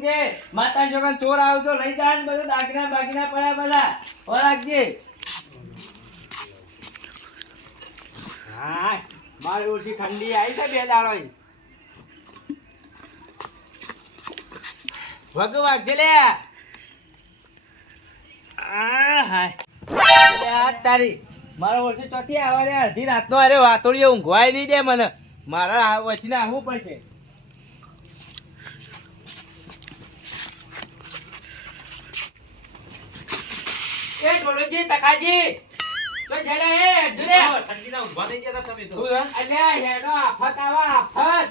છે માતા જોગન ચોર આવજો લઈ જાય ને બધું દાગીના બાગીના પડ્યા બધા ઓળખજે હા મારી ઓછી ઠંડી આવી છે બે દાડો વગ વાગજે લે આ તારી મારા ઓછી ચોથી આવે રે અડધી રાતનો અરે વાતોડીએ ઊંઘવાય નહીં દે મને મારા વચને આવવું પડશે એ બોલોજી તકાજી તો જલે હે જલે ઠંડીના ઊંઘવા નહીં ગયા તમે તો અલ્યા હેનો આફત આવા આફત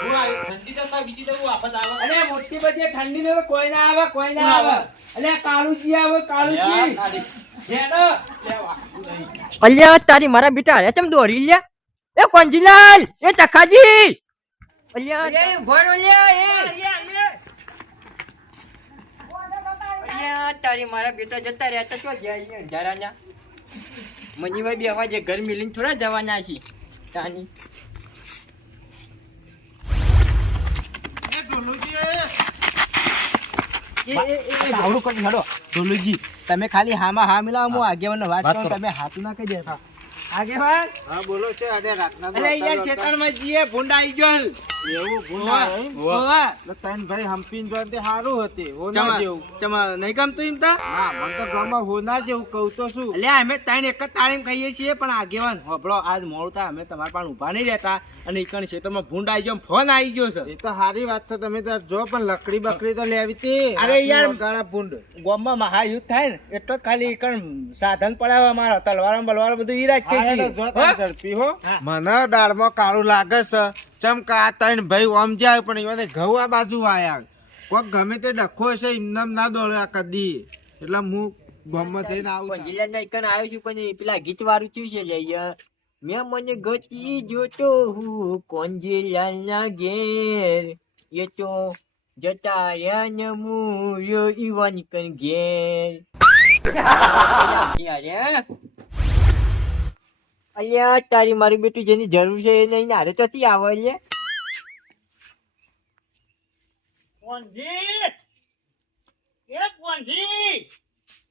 હું ઠંડી તો બીજી તો આફત આવે અરે મોટી બધી ઠંડી ને કોઈ ના આવે અલ્યા કાળુજી આવે કાળુજી હેનો અલ્યા તારી મારા બેટા અરે ચમ દોરી લ્યા એ કોંજીલાલ એ તખાજી અલ્યા એ ભર અલ્યા અલ્યા તારી મારા બેટા જતા રહ્યા તો શું જાય અંધારાના મનીભાઈ બેવા જે ઘર મિલીને થોડા જવાના છે તાની આવડું કરી હડો ઢોલુજી તમે ખાલી હામાં હા મિલાવો હું આગેવાન વાત કરું તમે હાથ ના કહી દેતા આગેવાન હા બોલો છે અરે રાતના અરે યાર ખેતરમાં જીએ ભૂંડ આવી ગયો એવું ભૂંડા તન ભાઈ હંપીન જોન તે હારું હતી હોના જેવું ચમા નહીં ગમતું એમ તા હા મને તો ગમે હોના જેવું કહું તો શું એટલે અમે ત્રણ એક જ તાળીમ ખાઈએ છીએ પણ આગેવાન હોબળો આજ મોડું તા અમે તમારા પાસે ઊભા નહીં રહેતા અને ઈકણ ખેતરમાં ભૂંડ આવી ગયો ફોન આવી ગયો છે એ તો સારી વાત છે તમે તો જો પણ લકડી બકડી તો લેવી હતી અરે યાર ગાળા ભૂંડ ગામમાં મહાયુદ્ધ થાય ને એટલો જ ખાલી ઈકણ સાધન પડાવે અમારા તલવાર બલવાર બધું ઈ રાખે છે ઝડપી હો મને દાળમાં કાળું લાગે છે ચમકા આ ત્રણ ભાઈ આમ જાય પણ એમાં ઘઉં આ બાજુ આયા કોક ગમે તે ડખો હશે એમનામ ના દોડ્યા કદી એટલે હું ગામમાં જઈને આવું કોંજીલાલ ના ઈકણ આવ્યો છું પણ પેલા ગીત વાળું થયું છે લ્યા મેં મને ગતિ જોતો હું કોંજીલાલ ના ઘેર એ તો જતા રહ્યા ને મૂર્યો ઈવાન કન ઘેર અલ્યા તારી મારી બેટી જેની જરૂર છે એ નહીં હારે તો આવે લે કોંજી એ કોંજી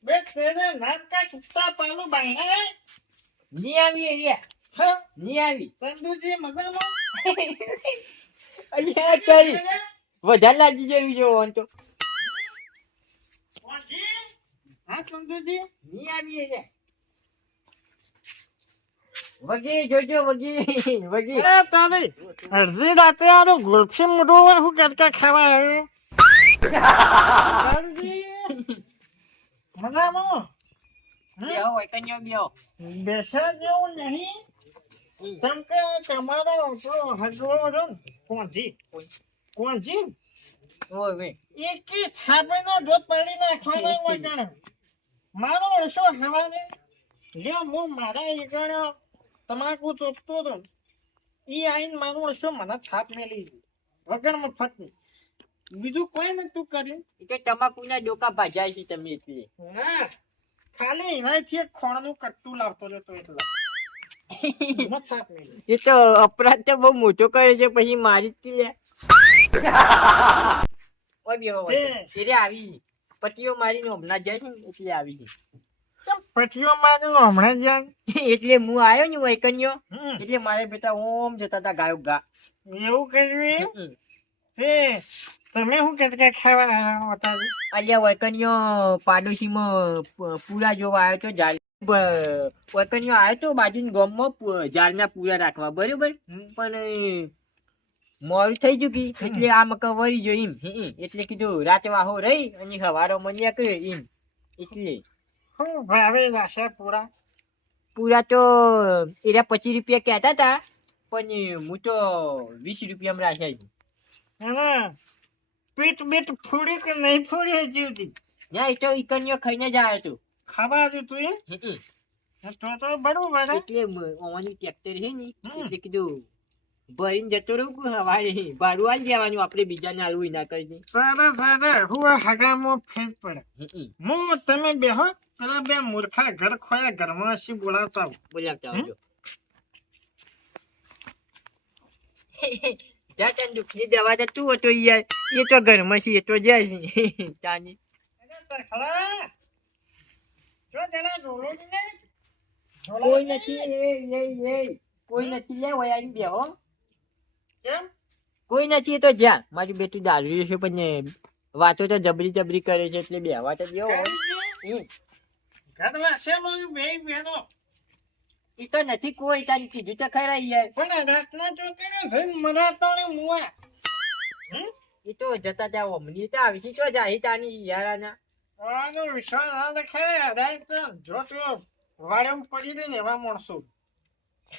બે તેરે નામ કા કુત્તા પાલુ બાઈને ની આવી રે ની આવી ચંદુજી મજામાં અલ્યા તારી વધારે લાગી જેવી છે ઓન તો કોંજી હા ચંદુજી ની આવી રે વગી જોજો વગી એ તારી અડધી રાતે આનો ગુલ્ફી મોઢું હોય હું કટકા ખાવા આવ્યો મજામાં બેહો એકન્યો બેહો બેસા જેવું નહીં કેમ કે તમારો આપણો હગવો હતો ને કોંજી ઓય વે એકી છાપીને દૂધ પાડી નાખવાના વગણ મારો ઓળશો હવાને લ્યો હું મારા એકણ તમાકુ ચોપતો હતો ઈ આઈને મારો ઓળશો મને થાપ મેલી વગણ મફત બીજું કોઈ નતું કર્યું એ તો તમાકુના ડોકા ભાજાય છે તમે એટલે હા ખાલી એનાથી એક ખોણનું કટ્ટું લાવતો હતો એટલે થાપ મેલી એ તો અપરાધ તો બહુ મોટો કરે છે પછી મારી જ લે ઓય બેહો એટલે આવી પટીઓ મારીને હમણાં જાય છે ને એટલે આવી છે પટીઓ મારીને હમણાં જાય એટલે હું આવ્યો ને વૈકન્યો એટલે મારે બેટા ઓમ જતા હતા ગાયો ગા એવું કર્યું તે તમે શું કટકા ખાવા આવ્યા હતા અલ્યા વૈકન્યો પાડોશીમાં પૂરા જોવા આવ્યો તો ઝાડ વૈકન્યો આવ્યો તો બાજુના ગામમાં ઝાડના પૂરા રાખવા બરોબર પણ મોડું થઈ ચૂકી એટલે આ મકા વળી જો એમ એટલે કીધું રાતે વાહો રહી અને સવારો મને કર્યો એમ એટલે શું ભાવે રાશા પૂરા તો એરા 25 રૂપિયા કહેતા હતા પણ હું તો 20 રૂપિયામાં રાખ્યા છે પીટ બીટ ફૂડી કે નહીં ફૂડી જીવતી ના એ તો ઈકન્યો ખાઈને જ આવ્યો તો ખાવા આવ્યું તું તો બરોબર એટલે ઓવાનું ટ્રેક્ટર છે ને એટલે કીધું ભરીને જતો રહું કે સવારે ભાડું આવી જવાનું આપણે બીજાને હાલવું ના કરી સરસ હું હગામાં ફેર પડે હું તમે બેહો પેલા બે મૂર્ખા ઘર ખોયા ઘરમાં હસી બોલાવતા બોલાવતા આવજો જા તને દુઃખની દવા તો તું હતો યાર એ તો ઘરમાં છે એ તો જાય છે તાની ખરા જો જરા ડોલો ને કોઈ નથી કોઈ નથી લે ઓય આઈને બેહો કેમ કોઈ નથી એ તો જા મારું બેટું દારૂ છે પણ વાતો તો જબરી જબરી કરે છે એટલે બેહવા તો દેવો ઘરમાં છે મારું બે બેનો એ તો નથી કોઈ તારી કીધું તો ખરા યાર પણ રાતના ચોકીને જઈને મરાતા ને મુવા એ તો જતા ત્યાં અમની તો આવી છો જાય તાની યારાના આનો વિશ્વાસ ના દેખાય રાત જો તો વાડેમ પડી દે ને એવા માણસો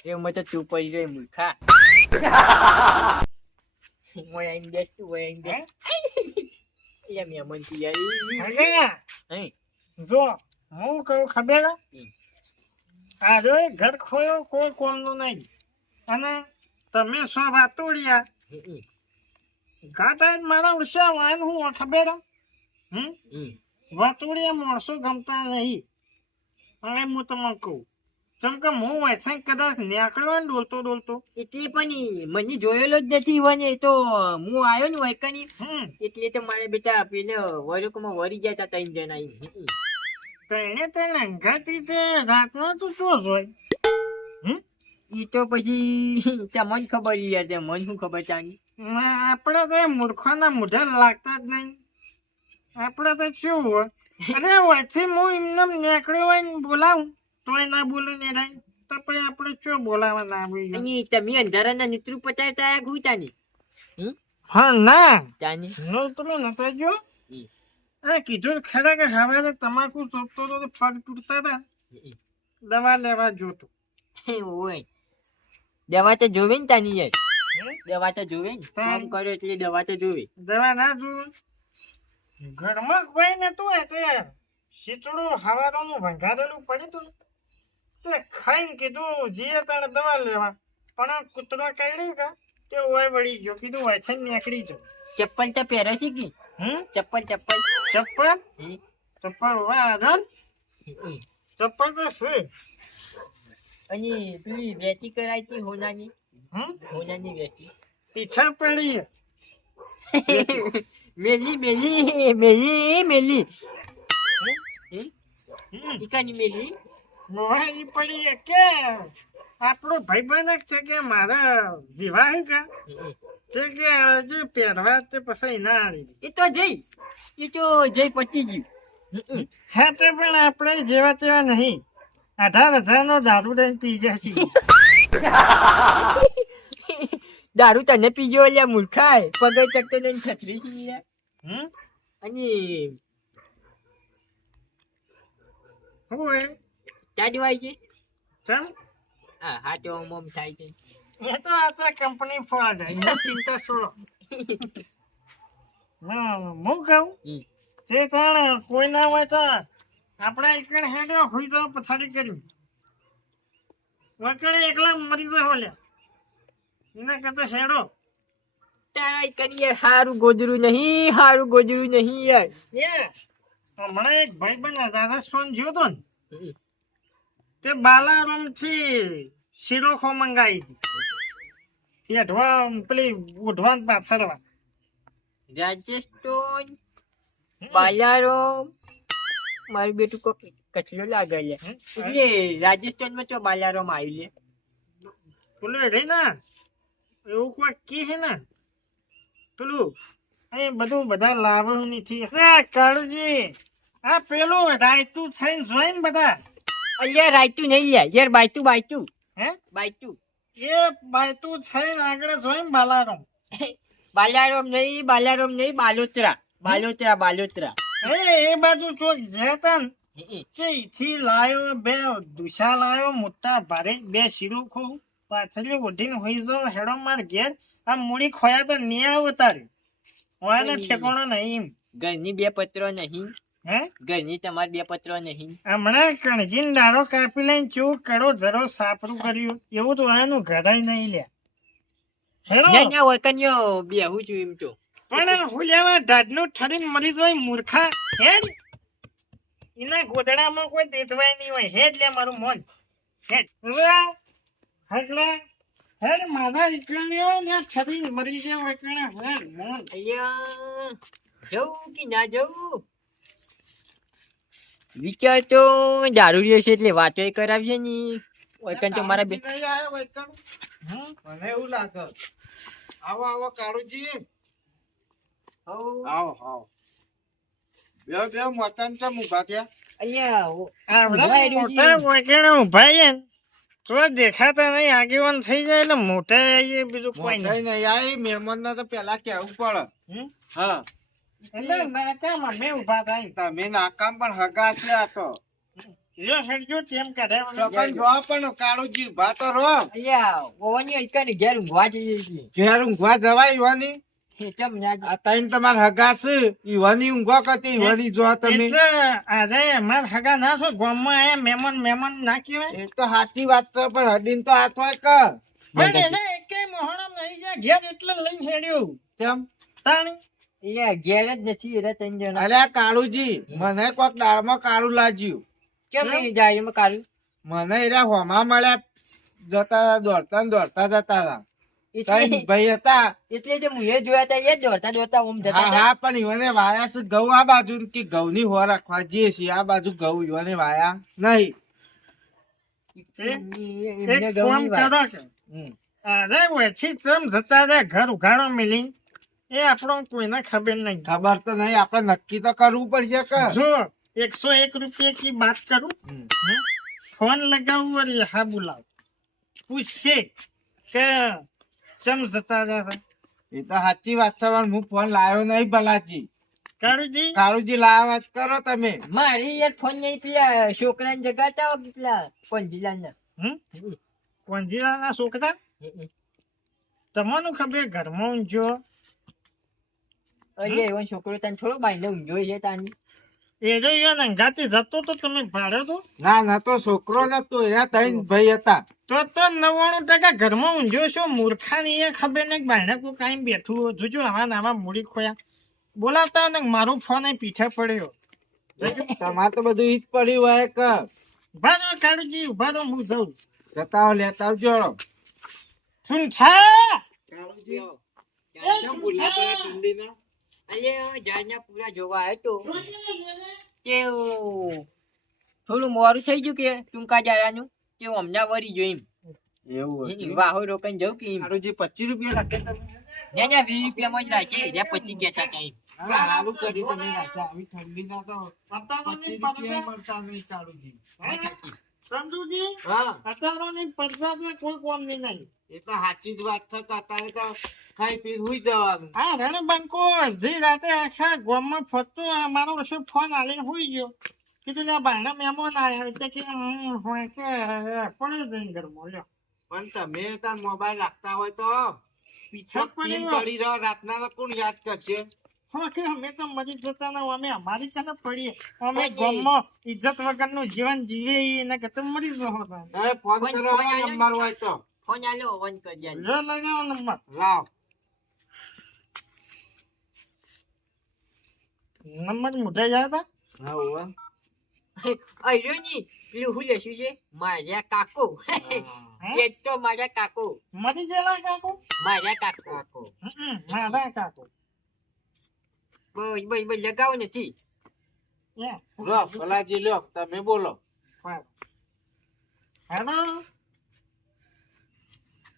એ મત તું પડી રહી મૂર્ખા મોય આઈને બેસ તું ઓય આઈને બેસ યા મે મન થી યાર હે જો હું કહું ખબર આ જો ઘર ખોયો કોઈ કોમનું નહીં અને તમે સો વાતોડિયા ઘાટા મારા ઉષા વાન હું ખબર વાતોડિયા માણસો ગમતા નહીં અને હું તમને કહું જેમ કે હું વૈસે કદાચ નીકળ્યો ને ડોલતો એટલે પણ મને જોયેલો જ નથી વને તો હું આવ્યો ને વૈકની એટલે તો મારે બેટા પેલે વરકમાં વરી ગયા હતા ત્રણ જણા તેને તે લંઘાતી તે રાતનો તું શું જોઈ ઈ તો પછી તમને ખબર યાર તે મને શું ખબર તાની આપણે તો મૂર્ખોના મોઢા લાગતા જ નહીં આપણે તો શું હોય અરે વચ્ચે હું એમને નીકળ્યો હોય ને બોલાવું તોય ના બોલે ને રાય તો પછી આપણે શું બોલાવા ના આવી અને તમે અંધારાના નેત્રુ પટાવતા આયા ગુતાની હા ના તાની નોતરું નતા જો આ કીધું ખરા કે હવે તમાકુ ચોપતો તો પગ તૂટતા હતા દવા લેવા જોતો ઓય દવા તો જોવે ને તાની યાર દવા તો જોવે ને કામ કર્યો એટલે દવા તો જોવે દવા ના જોવે ઘરમાં કોઈ નતું એટલે શીચડું હવારોનું ભંગારેલું પડ્યું તું તે ખાઈને કીધું જીએ તાણે દવા લેવા પણ કૂતરો કાઢ્યું કે તે ઓય વળી ગયો કીધું હોય છે નીકળી જો ચપ્પલ તો પહેરો છે કે ચપ્પલ વારન ચપ્પલ તો છે અને પેલી વેચી કરાઈ હતી હોનાની વેચી પીછા પડી મેલી ઈકાની મેલી મોહારી પડી કે આપણો ભાઈબંધ છે કે મારા વિવાહ કે છે કે હજુ પહેરવા તે પછી ના આવી એ તો જઈ પચી ગયું હા તે પણ આપણે જેવા તેવા નહીં 18,000 નો દારૂ લઈને પી જશે દારૂ તને પીજો એટલે મૂર્ખાય પગે ચકતો લઈને છત્રી છે યાર અને હોય ક્યાં જવાય છે ચમ હા તો મોમ થાય છે એ તો આ કંપની ફોલ્ટ છે ચિંતા છોડો હું કહું જે તાણ કોઈ ના હોય તો આપણે એકણ હેડ્યો હોઈ જાવ પથારી કર્યું વકડે એકલા મરી જાવ લ્યા એના કરતા હેડો તારા કરીએ હારું ગોદરું નહીં યાર હમણાં એક ભાઈબંધ રાજસ્થાન જ્યો તો ને તે બાલારામ થી શિરોખો મંગાવી હતી હેઠવા પેલી ઉઠવાન પાછળવા રાજસ્થાન બાલારામ મારું બેટું કોક કચલો લાગે લે એટલે રાજસ્થાનમાં તો બાલારામ આવ્યું લે પેલું રે ના એવું કોઈ કી છે ને પેલું એ બધું બધા લાભ નથી કાળુજી આ પેલું રાયતું થઈને જોઈ ને બધા અલ્યા રાયતું નહીં યાર બાયતું હે બાયતું એ બાયતું થઈને આગળ જોઈ ને બાલારામ નહીં બાલોતરા એ બાજુ ચોક જતા ને કે ઈથી લાયો બે દુશા લાયો મોટા ભારે બે શીરોખો પાછળ ઓઢીને હોઈ જાવ હેડો માર ઘેર આ મૂડી ખોયા તો નહીં આવો તારે ઓને ઠેકોણો નહીં ઘરની બે પત્રો નહીં હે ઘરની તમારે બે પત્રો નહીં હમણાં કણજીન ડારો કાપી લઈને ચૂ કરો જરો સાપરું કર્યું એવું તો આનું ઘરાય નહીં લ્યા હેડો ના વકન્યો બેહું છું એમ તો પણ હુલ્યામાં ઢાઢનું ઠરીને મરી જાય મૂર્ખા હેડ એના ગોદડામાં કોઈ દેતવાય નહીં હોય હેડ લે મારું મોન હેડ હકલા હેડ મારા ઈકણીઓ ને છરી મરી જાય વકણે હેડ મોન અહીંયા જવું કે ના જવું વિચાર તો દારૂ છે એટલે વાતો કરાવીએ ને ઓયકન તો મારા નહીં આયો વકણ મને એવું લાગે આવો આવો કાળુજી આવો આવો બે મોતન છે મુભા ત્યાં અહીંયા આવડા મોટા વકણે ઉભા છે તો દેખાતા નહીં આગેવાન થઈ જાય એટલે મોટા આવીએ બીજું કોઈ નહીં આ મહેમાન ને તો પેલા કેવું પડે હા એટલે નાકામાં મેં ઉભા થાય તમે નાકામ પણ હગા છે આ તો યો હેડજો તેમ કાઢે ચોકન જો પણ કાળુજી ઉભા તો રહો અહીંયા ઓવાની ઓયકન ઘેર ઊંઘવા જઈએ છીએ ઘેર ઊંઘવા જવાય ઈવાની ચમ ના આ તઈન તમાર હગા છે ઈવાની ઊંઘવા કરતી ઈવાની જો તમે આજે માર હગા ના છો ગામમાં આયા મહેમાન ના કહેવાય એ તો સાચી વાત છે પણ હડીન તો હાથ હોય કે પણ એને એકે મોહણમ નહીં જાય ઘેર એટલે લઈને હેડ્યું કેમ તાણી અહીંયા ઘેર જ નથી એરા ત્રણ જણા અરે કાળુજી મને કોક દાળમાં કાળું લાગ્યું કેમ નહીં જાય એમાં કાઢું મને એરા હોમાં મળ્યા જતા દોડતા જતા હતા એટલે ભાઈ હતા એટલે જે હું એ જોયા હતા એ જ દોડતા ઓમ જતા હા હા પણ ઈવને વાયા છે ઘઉં આ બાજુ કે ઘઉં ની હો રાખવા જઈએ છીએ આ બાજુ ઘઉં ઈવને વાયા નહીં એમને ગમી વાત અરે વેચી ચમ જતા રે ઘર ઉઘાડો મિલી એ આપણો કોઈને ખબર નહીં ખબર તો નહીં આપણે નક્કી તો કરવું પડશે કે જો 101 રૂપિયા की बात करूं फोन लगाऊं और यहाँ बुलाओ पूछे કે ચમ જતા રહ્યા એ તો સાચી વાત છે પણ હું ફોન લાવ્યો નહીં ભલાજી કાળુજી લાવ્યા વાત કરો તમે મારી યાર ફોન નહીં પેલા છોકરાને જગાતા હો કેટલા પંજીલાના પંજીલાના છોકરા તમને ખબર ઘરમાં જો અરે એવો છોકરો તને થોડો બાઈને ઊંઘ્યો છે તાની એ જો યો નંગાતી જતો તો તમે ભાડ્યો તો ના તો છોકરો નતો એરા ત્રણ ભાઈ હતા તો 99% ઘરમાં ઊંઝો છો મૂર્ખાની એ ખબર નહીં બાયણે કોઈ કાંઈ બેઠું જોજો આવા નાવા મૂડી ખોયા બોલાવતા ને મારો ફોન અહીં પીછે પડ્યો તમારે તો બધું ઈ જ પડ્યું હોય કે ઉભા રહો કાળુજી ઉભા રહો હું જઉં જતા હો લેતા આવજો શું છે કાળુજી કેમ બોલ્યા તો ઠંડીના અરે જાજના પૂરા જોવા આવ્યો તો કે થોડું મોડું થઈ ગયું કે ટૂંકા જારાનું કે હમણાં વળી જોઈ એવું વાહો રોકાઈને જવું કે કાળુજી 25 રૂપિયા રાખે તમે ના 20 રૂપિયામાં જ રાખે જ્યાં 25 ગયા ચાચા સારું કર્યું તમે રાશા આવી ઠંડીના તો 25 રૂપિયા મળતા નહીં કાળુજી સંજુજી હા અત્યારોની પરસાદમાં કોઈ કોમ નહીં એ તો સાચી જ વાત છે કે અત્યારે તો ખાઈ પી હુઈ જવાનું હા રણ બંકો અડધી રાતે આખા ગામમાં ફરતો મારો વર્ષો ફોન આલીને હુઈ ગયો કીધું લે બાયણા મહેમાન આવ્યા એટલે કે હોય કે પડ્યો જઈને ઘરમાં લ્યો પણ તમે તાર મોબાઈલ રાખતા હોય તો પીછા પડી રહ્યો રાતના તો કોણ યાદ કરશે હા કે અમે તો મરી જતા ના અમે અમારી કાને પડીએ અમે ગામમાં ઇજ્જત વગરનું જીવન જીવે એને કતે મરી જહો તમે ફોન કરો નંબર હોય તો ફોન આલો ઓન કરી આલો લો લગાવો નંબર લાવ નંબર મુઠે જાય તા હા ઓવા અરે ની પેલું હું લેશું છે મારા કાકો એક તો મારા કાકો મરી ગયેલા કાકો મારા કાકો મારા કાકો બસ લગાવો નથી લો ભલાજી લો તમે બોલો હેલો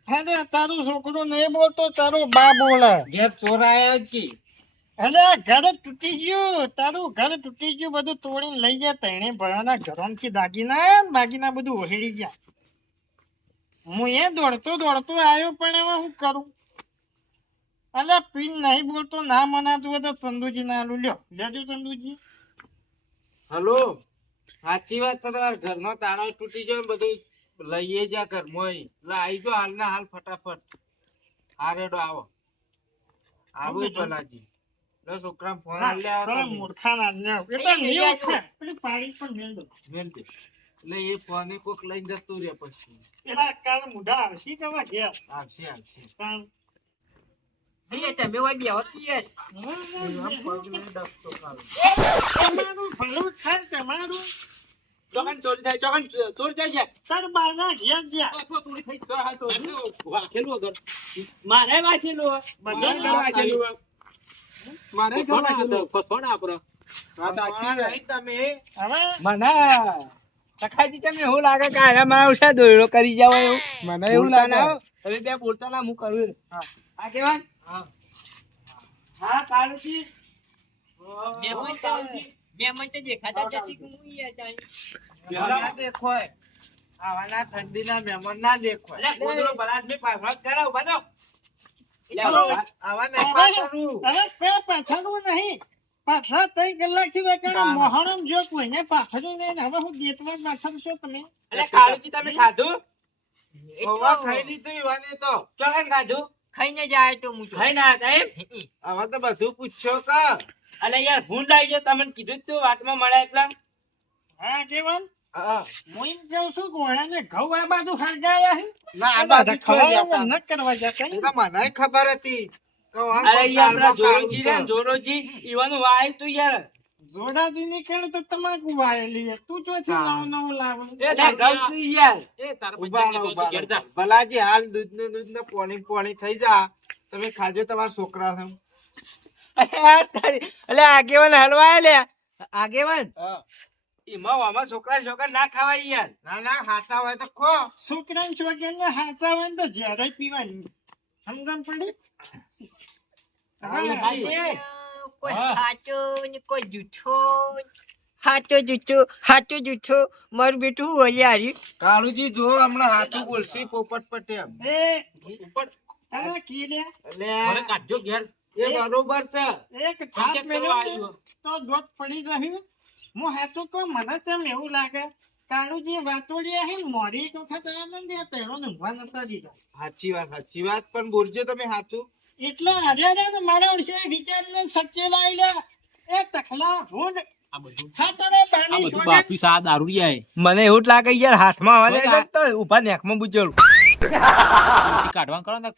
હેડે તારું છોકરું નહીં બોલતો તારો બા બોલે ઘેર ચોરાયા જ કી અરે ઘર તૂટી ગયું તારું ઘર તૂટી ગયું બધું તોડીને લઈ જાય તણે ભયાના ઘરોમાંથી દાગીના બધું ઓહેડી ગયા હું એ દોડતો આવ્યો પણ હવે હું કરું અલ્યા પીન નહીં બોલતો ના મનાતું હોય તો ચંદુજી ના લ્યો લેજો ચંદુજી હલો સાચી વાત છે તમારા ઘરનો તાળો તૂટી ગયો બધું લઈએ જા ઘરમાં એટલે આવી જો હાલના હાલ ફટાફટ આ રેડો આવો ભલાજી છોકરા ફોન આલ્યા મૂર્ખા ના એટલે પાણી પણ મેલ દો એટલે એ ફોને કોક લઈને જતું રે પછી એલા કાલ મુઢા આવશે કે ઘેર આવશે તમે હોય બે હોત કે તમારું ભલું થાય તમારું ચોકન ચોરી થાય, ચોકન ચોર જાય છે. તાર બાના ઘેર જ્યાં ચોરી થઈ, ચોર હા, ચોર. વાંખેલું વગર. મારે વાંચેલું હોય. બધા ઘર વાંચેલું હોય. મારે ફસોના હતો, ફસોના આપણો. તમે હવે મને સખાજી તમને એવું લાગે કે આને મારા ઉછા દોયડો કરી જાવ એવું મને એવું લાગે હવે બે બોલતા ના હું કરું હા આ કેવાન હા કાળુજી મેમન તો દેખાતા જ નથી કે હું યાર જાય. ના દેખોય આવાના ઠંડીના મહેમાન ના દેખોય એટલે ગોદડો બલાદ મે પાછળ કરાવ બધો લે આવા નહીં પાછળું. હવે કયા પાછળનું નહીં પાછળ 3 કલાકથી વેકણ મોહરમ જો કોઈને પાછળનું નહીં ને હવે હું દેતવા પાછળ છો તમે એટલે કાળુજી તમે ખાધું એ પૌવા તો ખાઈ લીધું ઈવાને તો ચોકન ખાધું ખાઈને જાય તો હું તો. ખાઈ ના હતા એમ હવે તો બધું પૂછ્યો કા અલે યાર ભૂંડ આવી ગયો તમને કીધું જ તું વાટમાં મળ્યા એકલા હા કેવન હા. હું એમ કહું છું કે ઓયાને ઘઉં આ બાજુ હરગાયા હે ના આ બાજુ ખવડાવવા છોડ્યા ન કરવા જતા એ તો મને ખબર હતી કે વાહ અરે યાર પેલા કાળું જોરોજી છે. ને જોરોજી ઈવાનું વાય તું યાર જોડાજી નીકળ તો તમાકુ વાયેલી હે. તું ચોથી હા. નવું લાવે એ ગમ છું યાર ઉભા રહો, ઉભા રહો. ભલાજી હાલ દૂધનું પોણી થઈ જા તમે ખાજો તમારા છોકરા છે. એટલે આગેવાન હલવાય લે આગેવાન હા. એમાં આમાં છોકરા ના ખાવાય યાર ના ના હાચા હોય તો ખો છોકરાને છોકરાને હાચા હોય ને તો જ્યારે પીવાની સમજણ પડી હા. કોઈ હા. સાચો ને કોઈ જૂઠો. સાચો જૂઠો મારું બેટું હોલિયારી. કાળુજી જો હમણાં હાચું બોલશી પોપટ પટેલ એ ઉપર તને કીધે મને કાઢજો ઘેર એ બરોબર છે એક થાપ ચેક મેલ્યો કરવા ને આવ્યો. તો દોત પડી જશે હું હાચું કહું મને તેમ એવું લાગે કાળુજી વાતોડિયા હે ને મોડી એક વખત આયા ને તેનો ઊંઘવા નતા દીધા સાચી વાત પણ બોલજો તમે સાચું એટલે આજે ને મારા વિશે વિચારીને સચ્ચે લાવી લે એ તખલા ભૂંડ ખાતરે પાણી છોડે. મને એવું જ લાગે યાર હાથમાં આવે છે તો ઉભા નેકમાં બુચેલું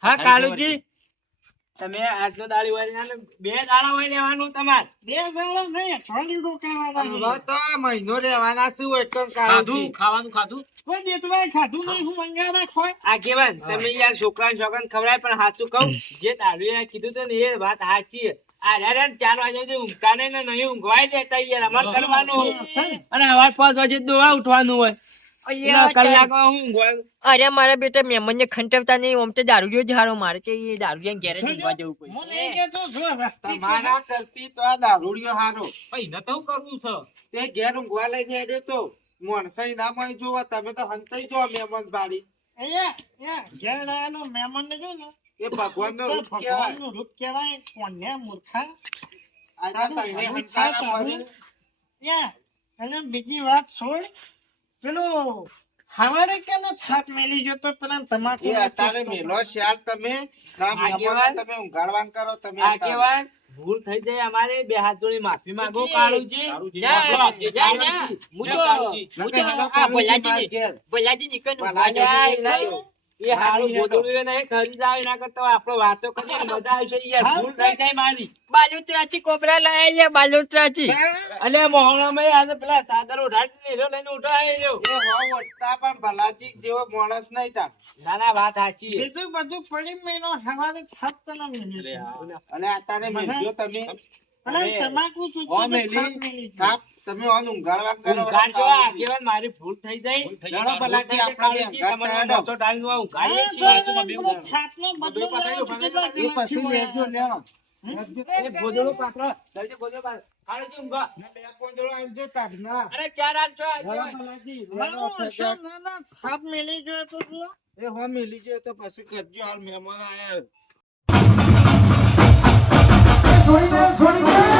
હા કાળુજી તમે આજનો દાડી હોય ને બે દાડા હોય લેવાનું તમારે 2 દાડા નહીં અઠવાડિયું રોકાવાના હવે તો મહિનો રહેવાના શું એકદમ કાળુજી કોઈ દેતવાય ખાધું નહીં હું મંગાવા ખોય આગેવાન તમે યાર છોકરાને ખવડાય પણ સાચું કહું જે દારૂએ કીધું હતું ને એ વાત સાચી આ 4 વાગે સુધી ઊંઘતા નહીં ને નહીં ઊંઘવાય દેતા યાર અમારે કરવાનું અને સવાર 5 વાગે દોવા ઉઠવાનું હોય કલાકમાં હું ઊંઘવાનું અરે મારા બેટા મહેમાનને ખંટવતા નહીં આમ તો દારૂડિયો જ હારો મારે કે એ દારૂડિયા ઘેર જ ઊંઘવા જવું પડે. મને એ કહેતો જો રસ્તી તમારા કરતી તો આ દારૂડિયો હારો નતું કરવું છે તે ઘેર ઊંઘવા લઈને આવ્યો તો મોણસાઈ ના માં જોવા તમે તો હંતાઈ જો મહેમાન બાડી અહીંયા ઘેર આવેલો મહેમાનને જો ને એ ભગવાન નો તો રૂપ કહેવાય ભગવાનનું રૂપ કહેવાય કોને મૂર્ખા આ તો તઈને હંતાના ફરી યા અને બીજી વાત છોડ પેલો હવારે કે ને થાપ મેલી જો તો પેલા તમાકુ એ અત્યારે મેલો શ્યાલ તમે ના મહેમાન તમે ઊંઘાડવાન કરો તમે અત્યારે. આગેવાન ભૂલ થઈ જાય અમારે બે હાથ જોડી માફી માંગો બીજી- કાળુજી જા. હું તો આ ભોલાજી નીકળ ભલાજી. એ હારું ગોદડું નહીં ખરી જાય એના કરતા આપણો વાતો કરીએ ને મજા આવશે યાર ભૂલ થઈ જાય મારી બાલુતરાચી કોબરા લાયા લે બાલુતરાચી. અને મોહણામાં આને પેલા સાદર ઉઠાડી ને લઈને ઉઠાય રહ્યો એ હો વટતા પણ ભલાજી જેવો માણસ નહીં તાર ના ના વાત સાચી છે. બીજું બધું પડી મેલો હવારે થાપ પેલા મેલી અને અત્યારે મેલજો તમે પેલા તમાકુ ઓ ચૂચી તો મેલી થાપ મેલી થાપ તમે ઓન ઊંઘાડવાન કરો ઊંઘાડશો આગેવાન મારી ભૂલ થઈ જાય જાણો ભલાજી આપણે બે અંગાત તમારો થયા મોટો ટાઈમ નો હા, ઊંઘાડીએ જો છીએ એને પેલો થાપનો બદલો લેવો છે કેટલા એ પછી લેજો લેણો એ ગોદડું પાથરો જલ્દી ગોદડું પાથરો કાળુજી ઊંઘો બે કોંદળો આવજો કાઢના અરે ચાર આલ છો જાણો આગેવાન. ભલાજી મારો વર્ષો નાના થાપ મેલી ગયો તો જો એ હો મેલી જો તો પછી કરજો હાલ મહેમાન આયા છોડી દે